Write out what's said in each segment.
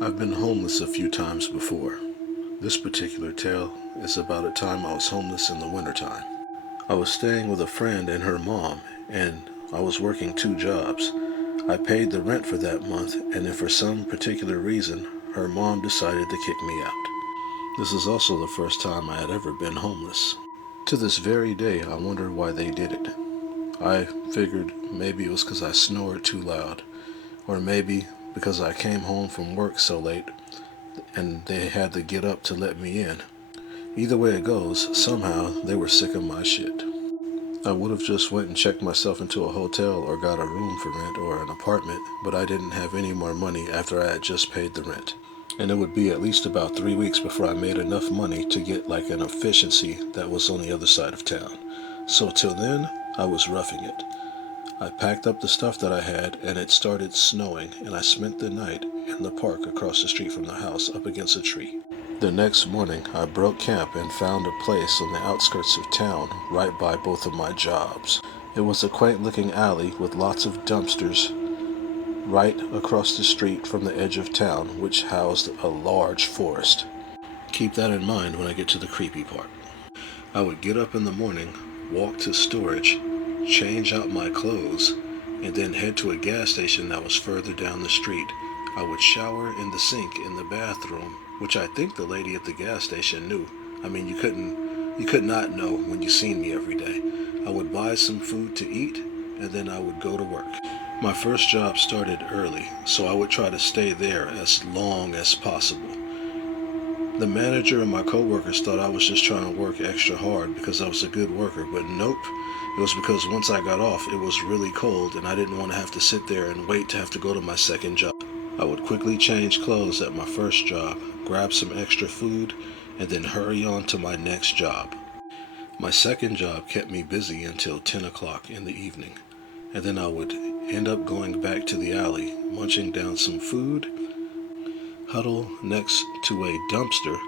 I've been homeless a few times before. This particular tale is about a time I was homeless in the wintertime. I was staying with a friend and her mom, and I was working two jobs. I paid the rent for that month, and then for some particular reason, her mom decided to kick me out. This is also the first time I had ever been homeless. To this very day, I wondered why they did it. I figured maybe it was because I snored too loud, or maybe because I came home from work so late and they had to get up to let me in. Either way it goes, somehow they were sick of my shit. I would have just went and checked myself into a hotel or got a room for rent or an apartment, but I didn't have any more money after I had just paid the rent. And it would be at least about 3 weeks before I made enough money to get like an efficiency that was on the other side of town. So till then, I was roughing it. I packed up the stuff that I had, and it started snowing, and I spent the night in the park across the street from the house up against a tree. The next morning, I broke camp and found a place on the outskirts of town right by both of my jobs. It was a quaint looking alley with lots of dumpsters right across the street from the edge of town, which housed a large forest. Keep that in mind when I get to the creepy part. I would get up in the morning, walk to storage, change out my clothes, and then head to a gas station that was further down the street. I would shower in the sink in the bathroom, which I think the lady at the gas station knew. I mean, you could not know when you seen me every day. I would buy some food to eat, and then I would go to work. My first job started early, so I would try to stay there as long as possible. The manager and my coworkers thought I was just trying to work extra hard because I was a good worker, but nope. It was because once I got off, it was really cold and I didn't want to have to sit there and wait to have to go to my second job. I would quickly change clothes at my first job, grab some extra food, and then hurry on to my next job. My second job kept me busy until 10 o'clock in the evening, and then I would end up going back to the alley, munching down some food, huddle next to a dumpster.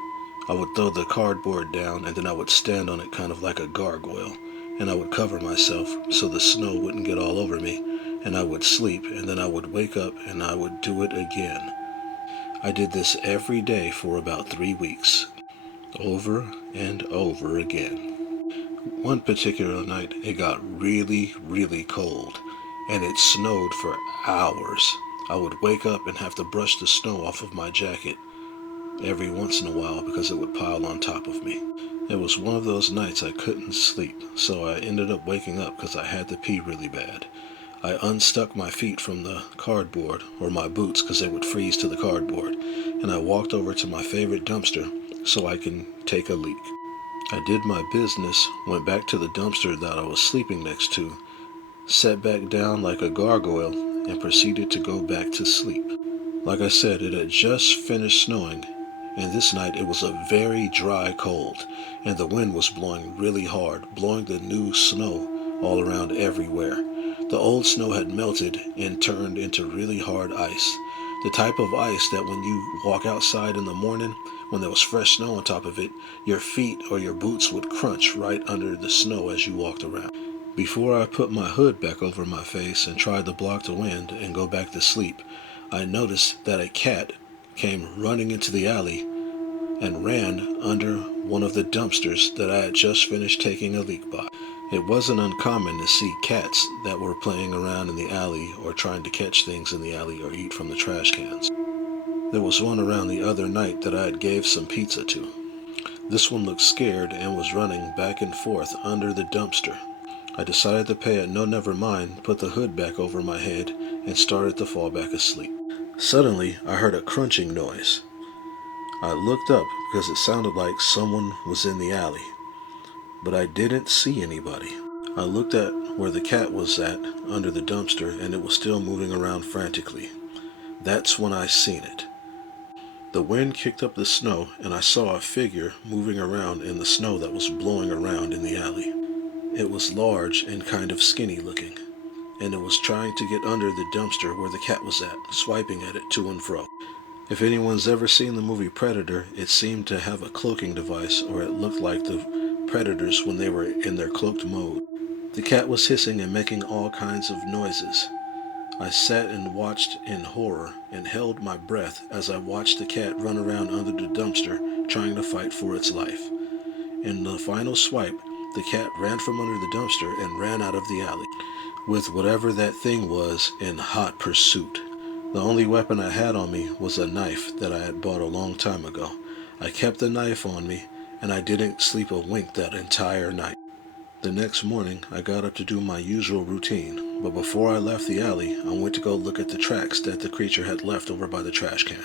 I would throw the cardboard down and then I would stand on it kind of like a gargoyle. And I would cover myself so the snow wouldn't get all over me. And I would sleep and then I would wake up and I would do it again. I did this every day for about 3 weeks. Over and over again. One particular night it got really, really cold. And it snowed for hours. I would wake up and have to brush the snow off of my jacket every once in a while because it would pile on top of me. It was one of those nights I couldn't sleep, so I ended up waking up because I had to pee really bad. I unstuck my feet from the cardboard, or my boots because they would freeze to the cardboard, and I walked over to my favorite dumpster so I can take a leak. I did my business, went back to the dumpster that I was sleeping next to, sat back down like a gargoyle, and proceeded to go back to sleep. Like I said, it had just finished snowing, and this night it was a very dry cold, and the wind was blowing really hard, blowing the new snow all around everywhere. The old snow had melted and turned into really hard ice. The type of ice that when you walk outside in the morning, when there was fresh snow on top of it, your feet or your boots would crunch right under the snow as you walked around. Before I put my hood back over my face and tried to block the wind and go back to sleep, I noticed that a cat came running into the alley and ran under one of the dumpsters that I had just finished taking a leak by. It wasn't uncommon to see cats that were playing around in the alley or trying to catch things in the alley or eat from the trash cans. There was one around the other night that I had gave some pizza to. This one looked scared and was running back and forth under the dumpster. I decided to pay it no never mind, put the hood back over my head, and started to fall back asleep. Suddenly, I heard a crunching noise. I looked up because it sounded like someone was in the alley, but I didn't see anybody. I looked at where the cat was at under the dumpster and it was still moving around frantically. That's when I seen it. The wind kicked up the snow and I saw a figure moving around in the snow that was blowing around in the alley. It was large and kind of skinny looking, and it was trying to get under the dumpster where the cat was at, swiping at it to and fro. If anyone's ever seen the movie Predator, it seemed to have a cloaking device, or it looked like the predators when they were in their cloaked mode. The cat was hissing and making all kinds of noises. I sat and watched in horror and held my breath as I watched the cat run around under the dumpster trying to fight for its life. In the final swipe, the cat ran from under the dumpster and ran out of the alley, with whatever that thing was in hot pursuit. The only weapon I had on me was a knife that I had bought a long time ago. I kept the knife on me, and I didn't sleep a wink that entire night. The next morning, I got up to do my usual routine, but before I left the alley, I went to go look at the tracks that the creature had left over by the trash can.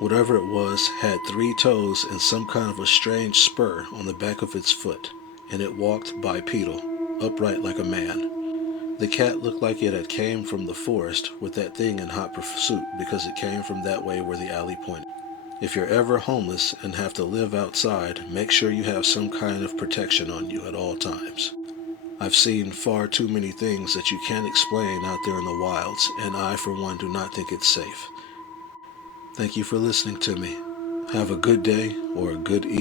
Whatever it was had 3 toes and some kind of a strange spur on the back of its foot, and it walked bipedal, upright like a man. The cat looked like it had came from the forest with that thing in hot pursuit because it came from that way where the alley pointed. If you're ever homeless and have to live outside, make sure you have some kind of protection on you at all times. I've seen far too many things that you can't explain out there in the wilds, and I, for one, do not think it's safe. Thank you for listening to me. Have a good day or a good evening.